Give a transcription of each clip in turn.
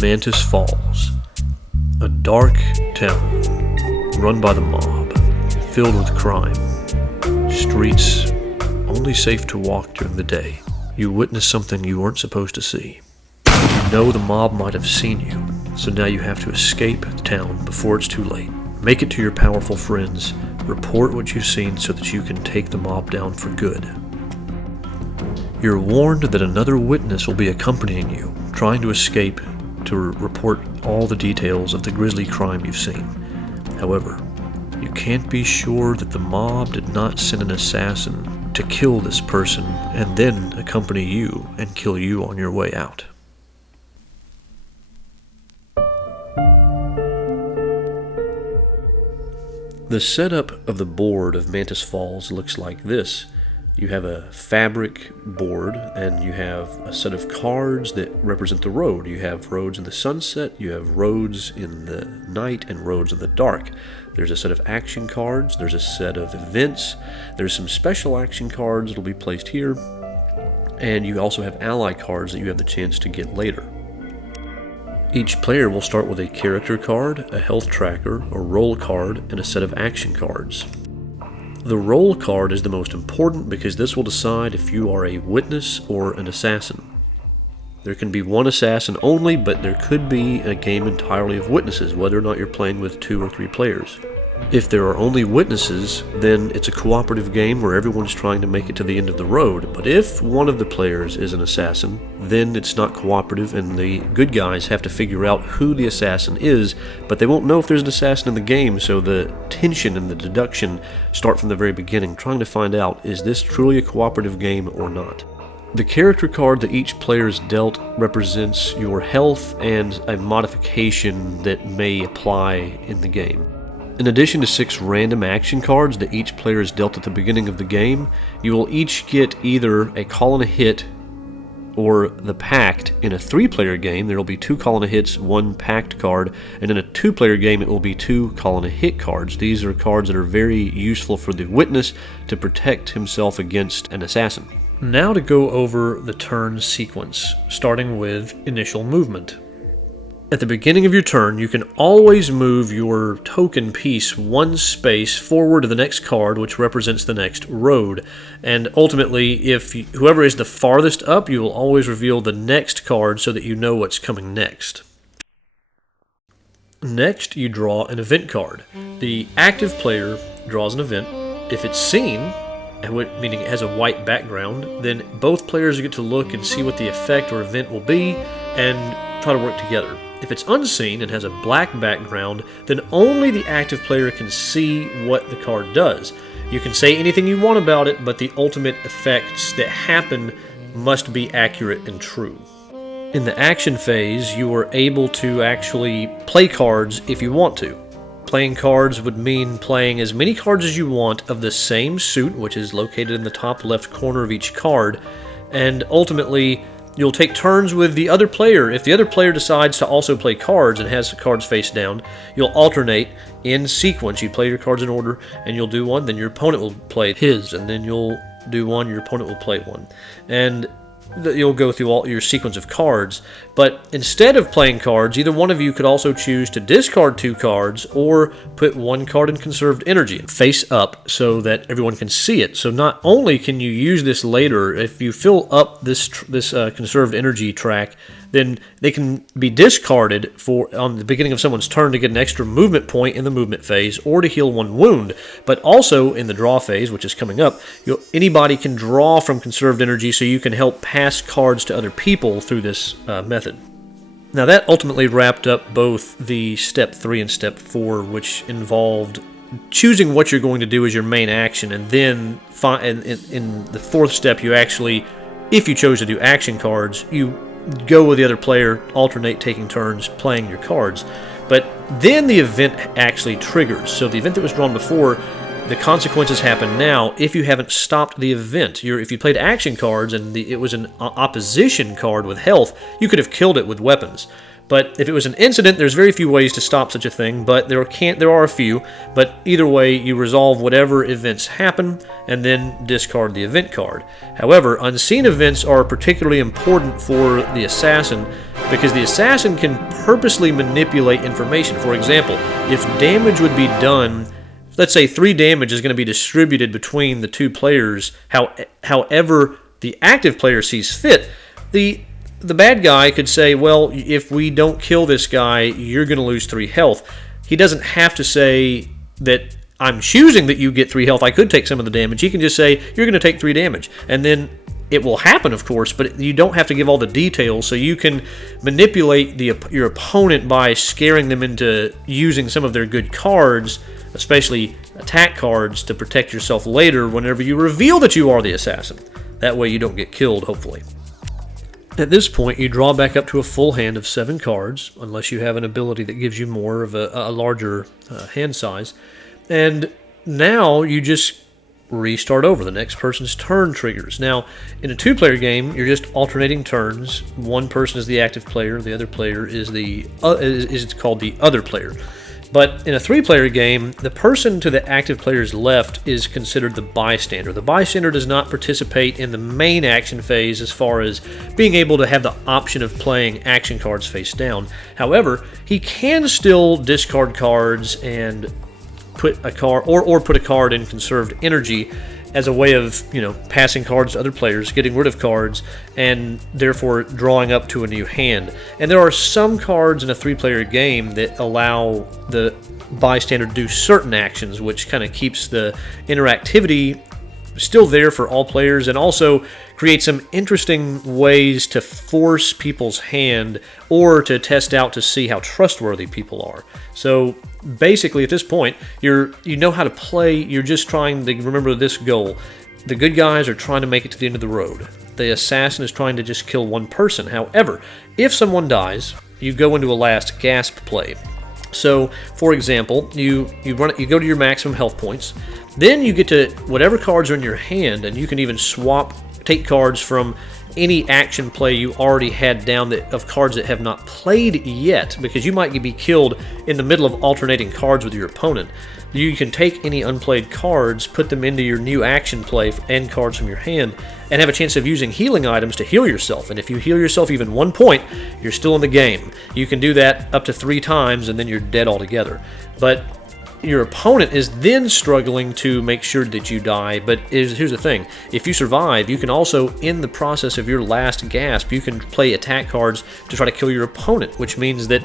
Mantis Falls, a dark town run by the mob, filled with crime, streets only safe to walk during the day. You witness something you weren't supposed to see. You know the mob might have seen you, so now you have to escape town before it's too late. Make it to your powerful friends, report what you've seen so that you can take the mob down for good. You're warned that another witness will be accompanying you, trying to escape to report all the details of the grisly crime you've seen. However, you can't be sure that the mob did not send an assassin to kill this person and then accompany you and kill you on your way out. The setup of the board of Mantis Falls looks like this. You have a fabric board, and you have a set of cards that represent the road. You have roads in the sunset, you have roads in the night, and roads in the dark. There's a set of action cards, there's a set of events, there's some special action cards that will be placed here, and you also have ally cards that you have the chance to get later. Each player will start with a character card, a health tracker, a roll card, and a set of action cards. The roll card is the most important because this will decide if you are a witness or an assassin. There can be one assassin only, but there could be a game entirely of witnesses, whether or not you're playing with 2 or 3 players. If there are only witnesses, then it's a cooperative game where everyone's trying to make it to the end of the road. But if one of the players is an assassin, then it's not cooperative, and the good guys have to figure out who the assassin is, but they won't know if there's an assassin in the game, so the tension and the deduction start from the very beginning, trying to find out, is this truly a cooperative game or not? The character card that each player is dealt represents your health and a modification that may apply in the game. In addition to 6 random action cards that each player is dealt at the beginning of the game, you will each get either a call and a hit or the pact. In a 3-player game, there will be 2 call and a hits, 1 pact card, and in a 2-player game, it will be 2 call and a hit cards. These are cards that are very useful for the witness to protect himself against an assassin. Now to go over the turn sequence, starting with initial movement. At the beginning of your turn, you can always move your token piece 1 space forward to the next card, which represents the next road. And ultimately, if whoever is the farthest up, you will always reveal the next card so that you know what's coming next. Next, you draw an event card. The active player draws an event. If it's seen, meaning it has a white background, then both players get to look and see what the effect or event will be and try to work together. If it's unseen and has a black background, then only the active player can see what the card does. You can say anything you want about it, but the ultimate effects that happen must be accurate and true. In the action phase, you are able to actually play cards if you want to. Playing cards would mean playing as many cards as you want of the same suit, which is located in the top left corner of each card, and ultimately you'll take turns with the other player. If the other player decides to also play cards and has the cards face down, you'll alternate in sequence. You play your cards in order, and you'll do one, then your opponent will play his, and then you'll do one, your opponent will play one. And you'll go through all your sequence of cards, but instead of playing cards, either one of you could also choose to discard 2 cards or put 1 card in conserved energy face up so that everyone can see it. So not only can you use this later, if you fill up this conserved energy track, then they can be discarded on the beginning of someone's turn to get an extra movement point in the movement phase or to heal 1 wound. But also in the draw phase, which is coming up, anybody can draw from conserved energy, so you can help pass cards to other people through this method. Now that ultimately wrapped up both the Step 3 and Step 4, which involved choosing what you're going to do as your main action, and then in the 4th step, you actually, if you chose to do action cards, you go with the other player, alternate taking turns playing your cards. But then the event actually triggers. So the event that was drawn before, the consequences happen now if you haven't stopped the event. If you played action cards and it was an opposition card with health, you could have killed it with weapons. But if it was an incident, there's very few ways to stop such a thing, but there are a few. But either way, you resolve whatever events happen and then discard the event card. However, unseen events are particularly important for the assassin because the assassin can purposely manipulate information. For example, if damage would be done, let's say 3 damage is going to be distributed between the 2 players, however the active player sees fit, the bad guy could say, well, if we don't kill this guy, you're going to lose 3 health. He doesn't have to say that I'm choosing that you get 3 health. I could take some of the damage. He can just say, you're going to take 3 damage. And then it will happen, of course, but you don't have to give all the details, so you can manipulate your opponent by scaring them into using some of their good cards, especially attack cards, to protect yourself later whenever you reveal that you are the assassin. That way you don't get killed, hopefully. At this point, you draw back up to a full hand of 7 cards, unless you have an ability that gives you more of a larger hand size. And now you just restart over. The next person's turn triggers. Now, in a 2-player game, you're just alternating turns. One person is the active player, the other player is called the other player. But in a 3-player game, the person to the active player's left is considered the bystander. The bystander does not participate in the main action phase as far as being able to have the option of playing action cards face down. However, he can still discard cards and put a card or put a card in conserved energy as a way of, passing cards to other players, getting rid of cards, and therefore drawing up to a new hand. And there are some cards in a 3-player game that allow the bystander to do certain actions, which kind of keeps the interactivity still there for all players, and also create some interesting ways to force people's hand or to test out to see how trustworthy people are. So basically at this point, you know how to play. You're just trying to remember this goal. The good guys are trying to make it to the end of the road. The assassin is trying to just kill one person. However, if someone dies, you go into a last gasp play. So, for example, you go to your maximum health points. Then you get to whatever cards are in your hand, and you can even take cards from any action play you already had down of cards that have not played yet, because you might be killed in the middle of alternating cards with your opponent. You can take any unplayed cards, put them into your new action play and cards from your hand, and have a chance of using healing items to heal yourself. And if you heal yourself even 1 point, you're still in the game. You can do that up to 3 times, and then you're dead altogether. But your opponent is then struggling to make sure that you die. But here's the thing. If you survive, you can also, in the process of your last gasp, you can play attack cards to try to kill your opponent, which means that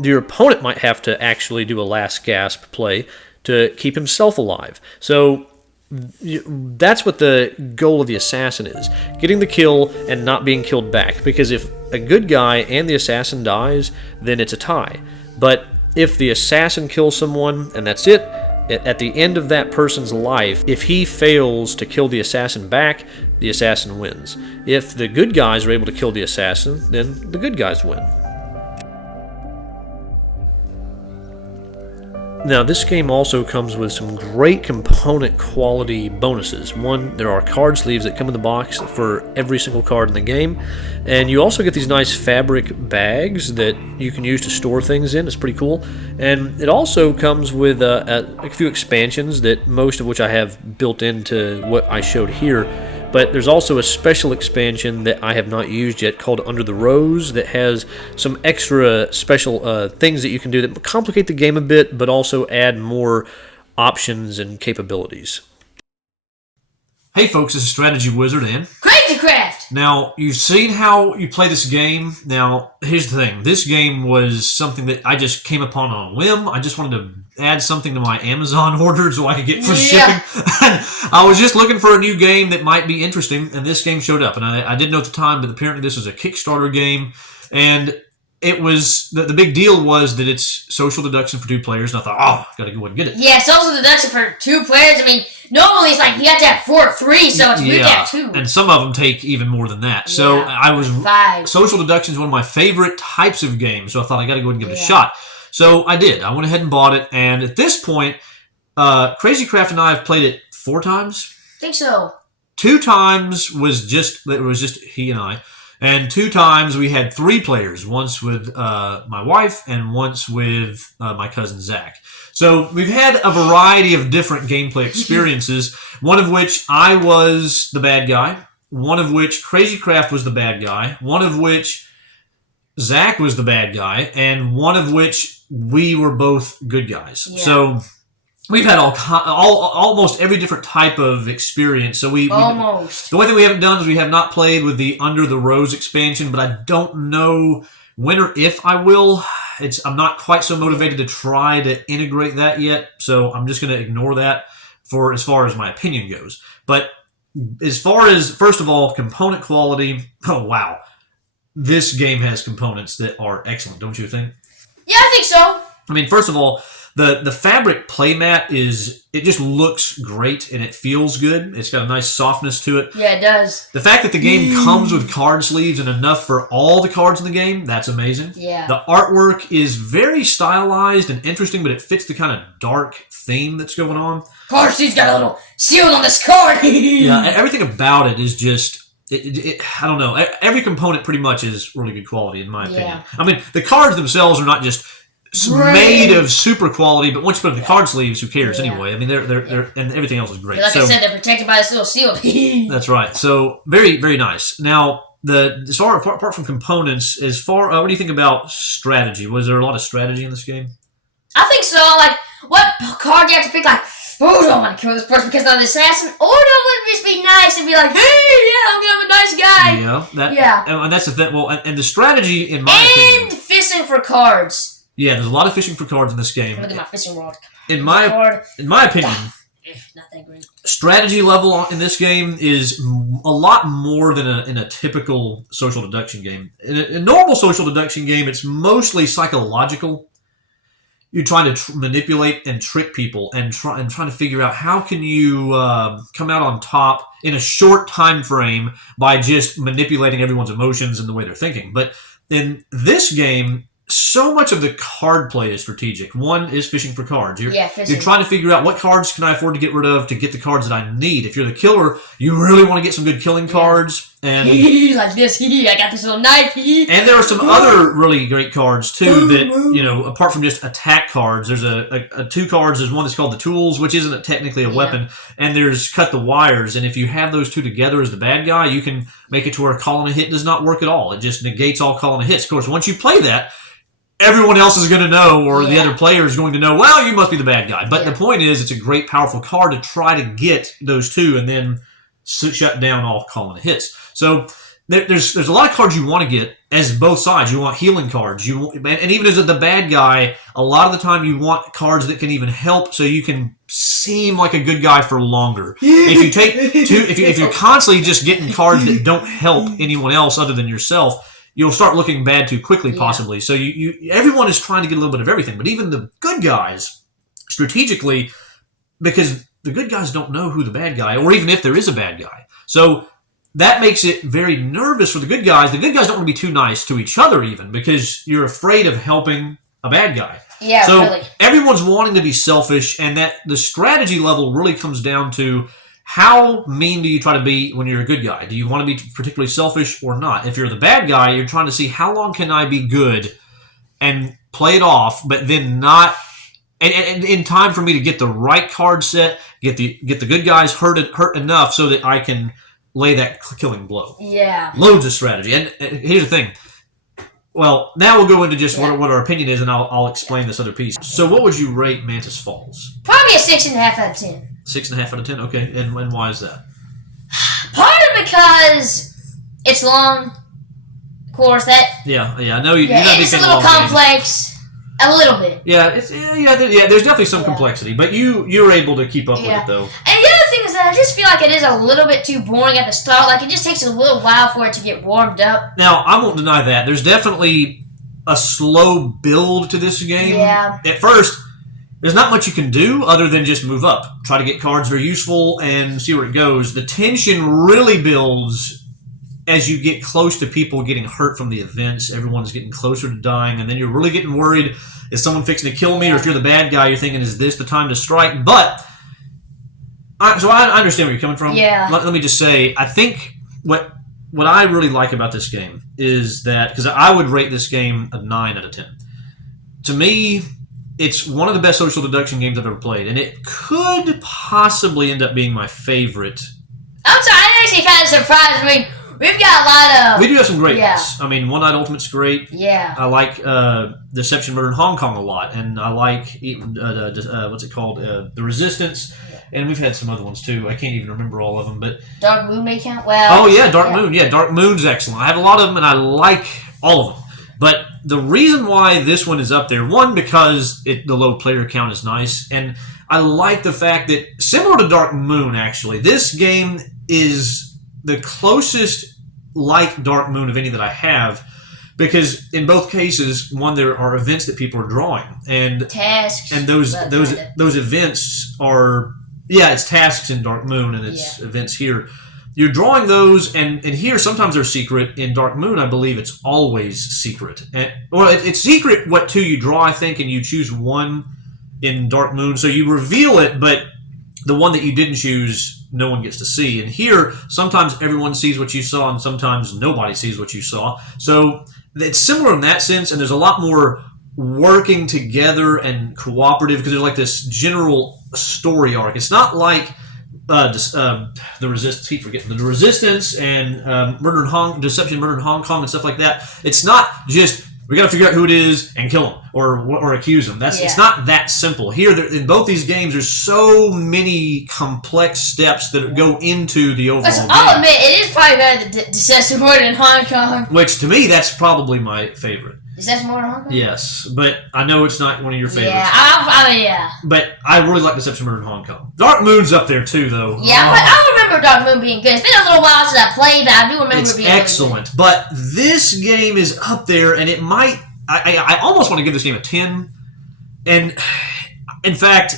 your opponent might have to actually do a last gasp play to keep himself alive. So that's what the goal of the assassin is. Getting the kill and not being killed back. Because if a good guy and the assassin dies, then it's a tie. But if the assassin kills someone and that's it, at the end of that person's life, if he fails to kill the assassin back, the assassin wins. If the good guys are able to kill the assassin, then the good guys win. Now, this game also comes with some great component quality bonuses. One, there are card sleeves that come in the box for every single card in the game, and you also get these nice fabric bags that you can use to store things in. It's pretty cool. And it also comes with a few expansions, that most of which I have built into what I showed here. But there's also a special expansion that I have not used yet called Under the Rose that has some extra special things that you can do that complicate the game a bit, but also add more options and capabilities. Hey folks, this is Strategywizard and Crazycraft! Now, you've seen how you play this game. Now, here's the thing. This game was something that I just came upon on a whim. I just wanted to add something to my Amazon order so I could get free shipping. I was just looking for a new game that might be interesting, and this game showed up. And I didn't know at the time, but apparently this was a Kickstarter game. And it was, the big deal was that it's social deduction for 2 players. And I thought, oh, gotta go and get it. Yeah, social deduction for 2 players. I mean, normally it's like you have to have 4 or 3, so it's weird to have 2. And some of them take even more than that. So I was 5. Social deduction is one of my favorite types of games, so I thought I gotta go and give it a shot. So I did. I went ahead and bought it, and at this point, Crazycraft and I have played it 4 times. I think so. 2 times was just he and I. And 2 times we had 3 players, once with my wife and once with my cousin Zach. So we've had a variety of different gameplay experiences, one of which I was the bad guy, one of which Crazycraft was the bad guy, one of which Zach was the bad guy, and one of which we were both good guys. Yeah. So we've had almost every different type of experience. So almost. The one thing we haven't done is we have not played with the Under the Rose expansion, but I don't know when or if I will. I'm not quite so motivated to try to integrate that yet, so I'm just going to ignore that for as far as my opinion goes. But as far as, first of all, component quality, oh wow. This game has components that are excellent, don't you think? Yeah, I think so. I mean, first of all, the fabric playmat it just looks great and it feels good. It's got a nice softness to it. Yeah, it does. The fact that the game comes with card sleeves and enough for all the cards in the game, that's amazing. Yeah. The artwork is very stylized and interesting, but it fits the kind of dark theme that's going on. Card sleeve's got a little seal on this card. Yeah, everything about it is just... I don't know. Every component pretty much is really good quality, in my opinion. Yeah. I mean, the cards themselves are not just made of super quality, but once you put in the card sleeves, who cares anyway? I mean, they're and everything else is great. Like I said, they're protected by this little seal. That's right. So very, very nice. Now, apart from components, what do you think about strategy? Was there a lot of strategy in this game? I think so. Like, what card do you have to pick? Like, oh, do I want to kill this person because I'm the assassin? Or do I want to just be nice and be like, hey, yeah, I'm a nice guy? Yeah. And that's the thing. Well, and the strategy, in my opinion... And fishing for cards. Yeah, there's a lot of fishing for cards in this game. Look at my fishing rod. In my opinion, not that great. Strategy level in this game is a lot more than in a typical social deduction game. In a normal social deduction game, it's mostly psychological. You're trying to manipulate and trick people and trying to figure out how can you come out on top in a short time frame by just manipulating everyone's emotions and the way they're thinking. But in this game, so much of the card play is strategic. One is fishing for cards. You're trying to figure out what cards can I afford to get rid of to get the cards that I need. If you're the killer, you really want to get some good killing cards. And like this, I got this little knife. And there are some other really great cards too that, apart from just attack cards, there's two cards. There's one that's called the tools, which isn't technically a weapon, and there's cut the wires. And if you have those two together as the bad guy, you can make it to where calling a hit does not work at all. It just negates all calling a hits. Of course, once you play that, everyone else is going to know, or the other player is going to know, well, you must be the bad guy. But the point is, it's a great, powerful card to try to get those two and then shut down all calling hits. So there's a lot of cards you want to get as both sides. You want healing cards. And even as the bad guy, a lot of the time you want cards that can even help so you can seem like a good guy for longer. If you're constantly just getting cards that don't help anyone else other than yourself, you'll start looking bad too quickly, possibly. So everyone is trying to get a little bit of everything, but even the good guys, strategically, because the good guys don't know who the bad guy, or even if there is a bad guy. So that makes it very nervous for the good guys. The good guys don't want to be too nice to each other, even, because you're afraid of helping a bad guy. Yeah, so really. Everyone's wanting to be selfish, and that the strategy level really comes down to how mean do you try to be when you're a good guy? Do you want to be particularly selfish or not? If you're the bad guy, you're trying to see how long can I be good and play it off, but then not... And in time for me to get the right card set, get the good guys hurt enough so that I can lay that killing blow. Yeah. Loads of strategy. And here's the thing. Well, now we'll go into just what our opinion is, and I'll explain this other piece. So what would you rate Mantis Falls? Probably a 6.5 out of 10. 6.5 out of 10? Okay. And why is that? Part of because it's long. Of course, that... Yeah, I know you gotta be it's a little complex. A little bit. Yeah, there's definitely some complexity, but you're able to keep up with it, though. And the other thing is that I just feel like it is a little bit too boring at the start. Like, it just takes a little while for it to get warmed up. Now, I won't deny that. There's definitely a slow build to this game. Yeah. At first, there's not much you can do other than just move up. Try to get cards that are useful and see where it goes. The tension really builds as you get close to people getting hurt from the events. Everyone's getting closer to dying, and then you're really getting worried, is someone fixing to kill me? Or if you're the bad guy, you're thinking, is this the time to strike? But, I understand where you're coming from. Yeah. Let me just say, I think what I really like about this game is that, because I would rate this game a 9 out of 10. To me, it's one of the best social deduction games I've ever played, and it could possibly end up being my favorite. I'm sorry, that actually kind of surprised me. We've got a lot of. We do have some great Yeah. ones. I mean, One Night Ultimate's great. Yeah. I like Deception, Murder in Hong Kong a lot, and I like what's it called, The Resistance, and we've had some other ones too. I can't even remember all of them, but Dark Moon may count. Well. oh yeah, Dark Moon. Yeah, Dark Moon's excellent. I have a lot of them, and I like all of them. But the reason why this one is up there, one, because the low player count is nice, and I like the fact that, similar to Dark Moon, actually, this game is the closest like Dark Moon of any that I have, because in both cases, one, there are events that people are drawing, and tasks, and those events are, yeah, it's tasks in Dark Moon, and it's events here. You're drawing those, and here sometimes they're secret. In Dark Moon, I believe it's always secret. It's secret what two you draw, I think, and you choose one in Dark Moon. So you reveal it, but the one that you didn't choose, no one gets to see. And here, sometimes everyone sees what you saw, and sometimes nobody sees what you saw. So it's similar in that sense, and there's a lot more working together and cooperative, because there's like this general story arc. It's not like the Resistance. Keep forgetting the Resistance and Deception, Murder in Hong Kong, and stuff like that. It's not just we got to figure out who it is and kill him or accuse him. It's not that simple. Here, in both these games, there's so many complex steps that go into the overall game. I'll admit, it is probably better than Deception, Murder in Hong Kong. Which, to me, that's probably my favorite. Deception, Murder in Hong Kong? Yes, but I know it's not one of your favorites. Yeah, yeah. But I really like Deception, Murder in Hong Kong. Dark Moon's up there, too, though. Yeah, but I remember Dark Moon being good. It's been a little while since I played, but I do remember it being excellent. Really good. But this game is up there, and it might... I almost want to give this game a 10. And, in fact,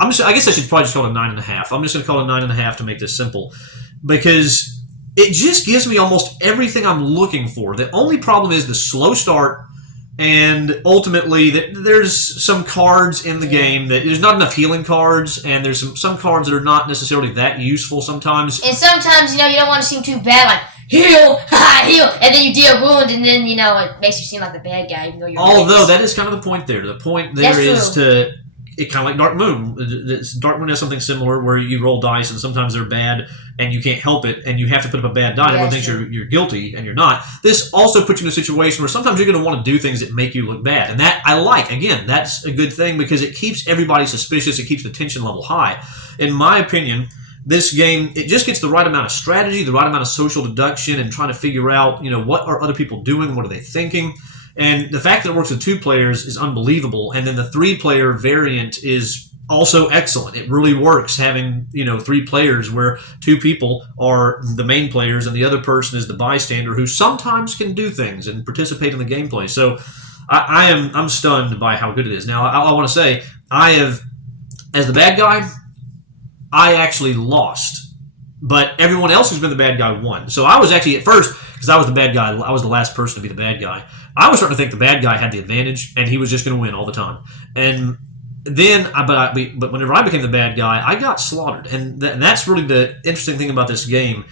I guess I should probably just call it a 9.5. I'm just going to call it a 9.5 to make this simple. Because it just gives me almost everything I'm looking for. The only problem is the slow start, and ultimately there's some cards in the game that there's not enough healing cards, and there's some cards that are not necessarily that useful sometimes. And sometimes, you don't want to seem too bad, like, heal, heal, and then you deal a wound, and then, it makes you seem like the bad guy, even though you're Although, that is kind of the point there. The point there is to... It kind of like Dark Moon. Dark Moon has something similar where you roll dice and sometimes they're bad and you can't help it and you have to put up a bad die. Everyone thinks you're guilty and you're not. This also puts you in a situation where sometimes you're going to want to do things that make you look bad. And that I like. Again, that's a good thing because it keeps everybody suspicious. It keeps the tension level high. In my opinion, this game, it just gets the right amount of strategy, the right amount of social deduction and trying to figure out, what are other people doing? What are they thinking? And the fact that it works with 2 players is unbelievable. And then the 3-player variant is also excellent. It really works having, 3 players where 2 people are the main players and the other person is the bystander who sometimes can do things and participate in the gameplay. So I'm stunned by how good it is. Now, I want to say, as the bad guy, I actually lost. But everyone else who's been the bad guy won. So I was actually, at first, because I was the bad guy, I was the last person to be the bad guy, I was starting to think the bad guy had the advantage, and he was just going to win all the time. And then, but whenever I became the bad guy, I got slaughtered. And that's really the interesting thing about this game.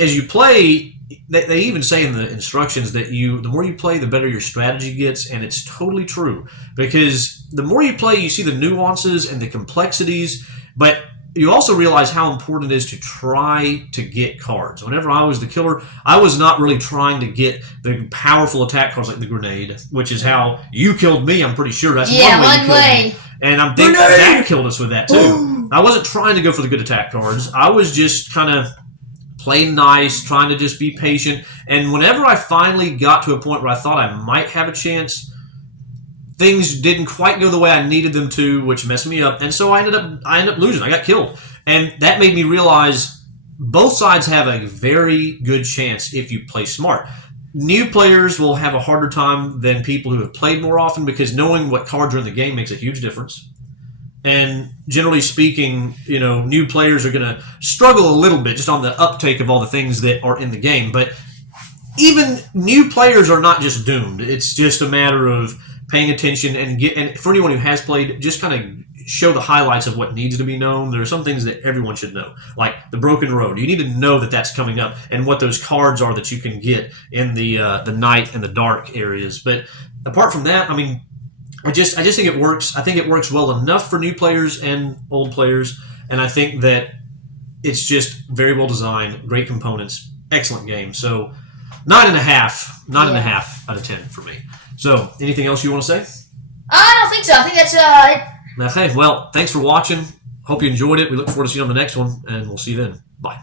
As you play, they even say in the instructions that the more you play, the better your strategy gets, and it's totally true. Because the more you play, you see the nuances and the complexities, but you also realize how important it is to try to get cards. Whenever I was the killer, I was not really trying to get the powerful attack cards like the grenade, which is how you killed me, I'm pretty sure. That's one way you killed me. And I'm thinking Zach killed us with that, too. I wasn't trying to go for the good attack cards. I was just kind of playing nice, trying to just be patient. And whenever I finally got to a point where I thought I might have a chance, things didn't quite go the way I needed them to, which messed me up, and so I ended up losing. I got killed, and that made me realize both sides have a very good chance if you play smart. New players will have a harder time than people who have played more often because knowing what cards are in the game makes a huge difference. And generally speaking, new players are going to struggle a little bit just on the uptake of all the things that are in the game. But even new players are not just doomed. It's just a matter of paying attention and for anyone who has played, just kind of show the highlights of what needs to be known. There are some things that everyone should know, like the Broken Road. You need to know that that's coming up and what those cards are that you can get in the night and the dark areas. But apart from that, I mean, I just think it works. I think it works well enough for new players and old players, and I think that it's just very well designed, great components. excellent game. So 9.5, 9.5 out of 10 for me. So anything else you want to say? I don't think so. I think that's it. Okay, well, thanks for watching. Hope you enjoyed it. We look forward to seeing you on the next one, and we'll see you then. Bye.